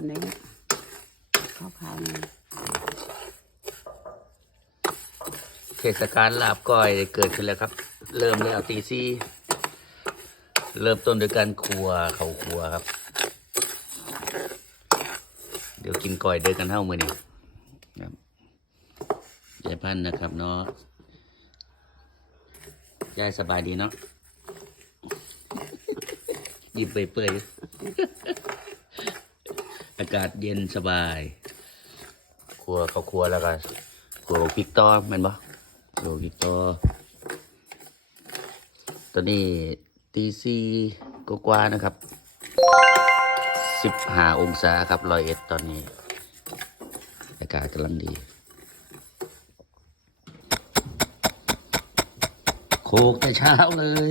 คนนี้ขาวๆนี่เทศกาลลาบก้อยเกิดขึ้นแล้วครับ เริ่มแล้วตีซีเริ่มต้นโดยการครัวเขาครัวครับ เดี๋ยวกินก้อยเดินกันเท่ามือนี่ครับยายพันนะครับเนาะยายสบายดีเนาะหยิบเปื่อยากาศเย็นสบาย ครัวเขาครัวแล้วก็ครัวพริกตอแม่นบ่ครัวพริกตอตอนนี้ตีสี่กว่านะครับสิบห้าองศาครับรอยเอ็ดตอนนี้ อากาศกำลังดีโคกแต่เช้าเลย